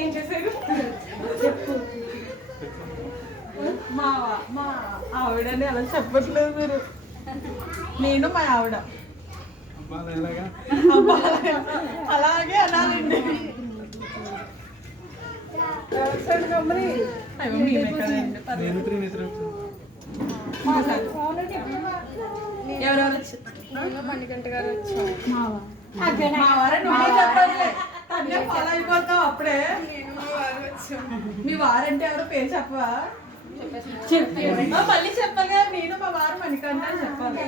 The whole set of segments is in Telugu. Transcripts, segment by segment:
ఏం చేశారు చెప్పు. మా ఆవిడని అలా చెప్పట్లేదు మీరు. నేను మా ఆవిడ అలాగే అనాలండి. ఎవరెవరు వచ్చారు? మణికంఠ గారు వచ్చారు. ఫాలో అయిపోతావు అప్పుడే. మీ వారంటే ఎవరో పేరు చెప్పవా? మళ్ళీ చెప్పాలి కదా. నేను మా వారు మణికంఠ అని చెప్పాలి.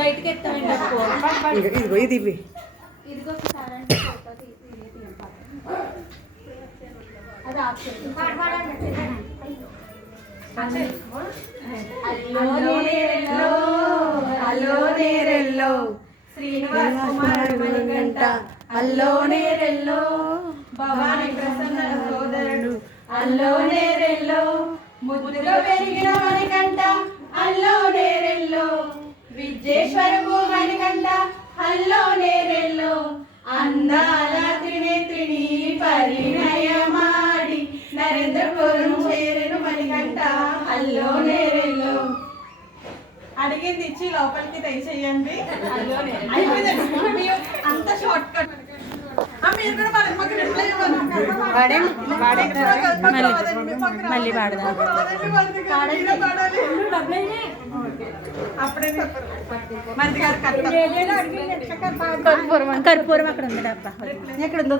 బయటకి ఎత్తామండి. ఇది అల్లోనేరెల్లో శ్రీనివాస్ కుమార్ మణికంఠ అల్లోనేరెల్లో భవాని ప్రసన్న సోదరుడు అల్లోనేరెల్లో ముద్దులో పెరిగిన మణికంఠ అల్లోనేరెల్లో విద్యేశ్వరపు మణికంఠ అల్లోనేరెల్లో అందాల త్రినేత్రిని పరిణయమాడి నరేంద్రపురం చేరెను మణికంఠ అల్లోనేరెల్లో. అడిగింది ఇచ్చి లోపలికి దయచేయండి. అంత షార్ట్ కట్. మీరు కూడా మాకు రిప్లై మళ్ళీ పాడదాం. అప్పుడే కర్పూరం అక్కడ ఉంది డబ్బా. ఎక్కడ ఉందో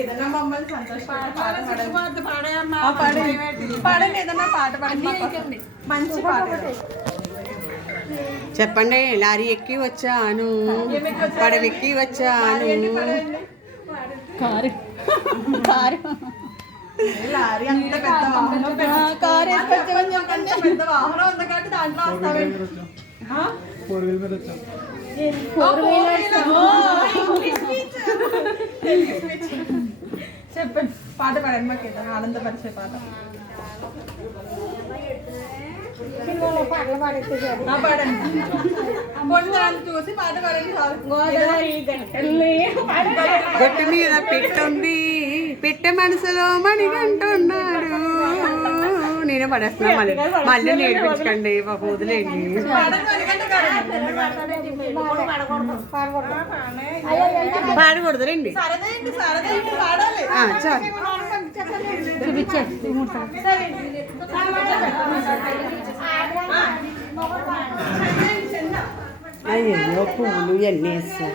ఏదన్నా మమ్మల్ని సంతోషపడండి. ఏదన్నా పాట పాడండి. మంచి పాట చెప్పండి. లారీ ఎక్కి వచ్చాను, పడవెక్కి వచ్చాను. లారీ అంత పెద్ద వాహనం, పెద్ద వాహనం ఉంది కాబట్టి దాంట్లో వస్తామండి. చెప్పండి. పాట పాడండి. మాకు ఏదైనా ఆనందపరిచే పాట పాడండి. కొండలను చూసి పాట పాడండి. గట్టి మీద పెట్టుంది, పెట్టె మనసులో మణికంటున్నాడు. నేనే పడేస్తున్నా. మళ్ళీ నేర్పించకండి, మా వదిలేండి. పాడకూడదు రండి. అయ్యో పువ్వులు ఎన్ని వేస్తా.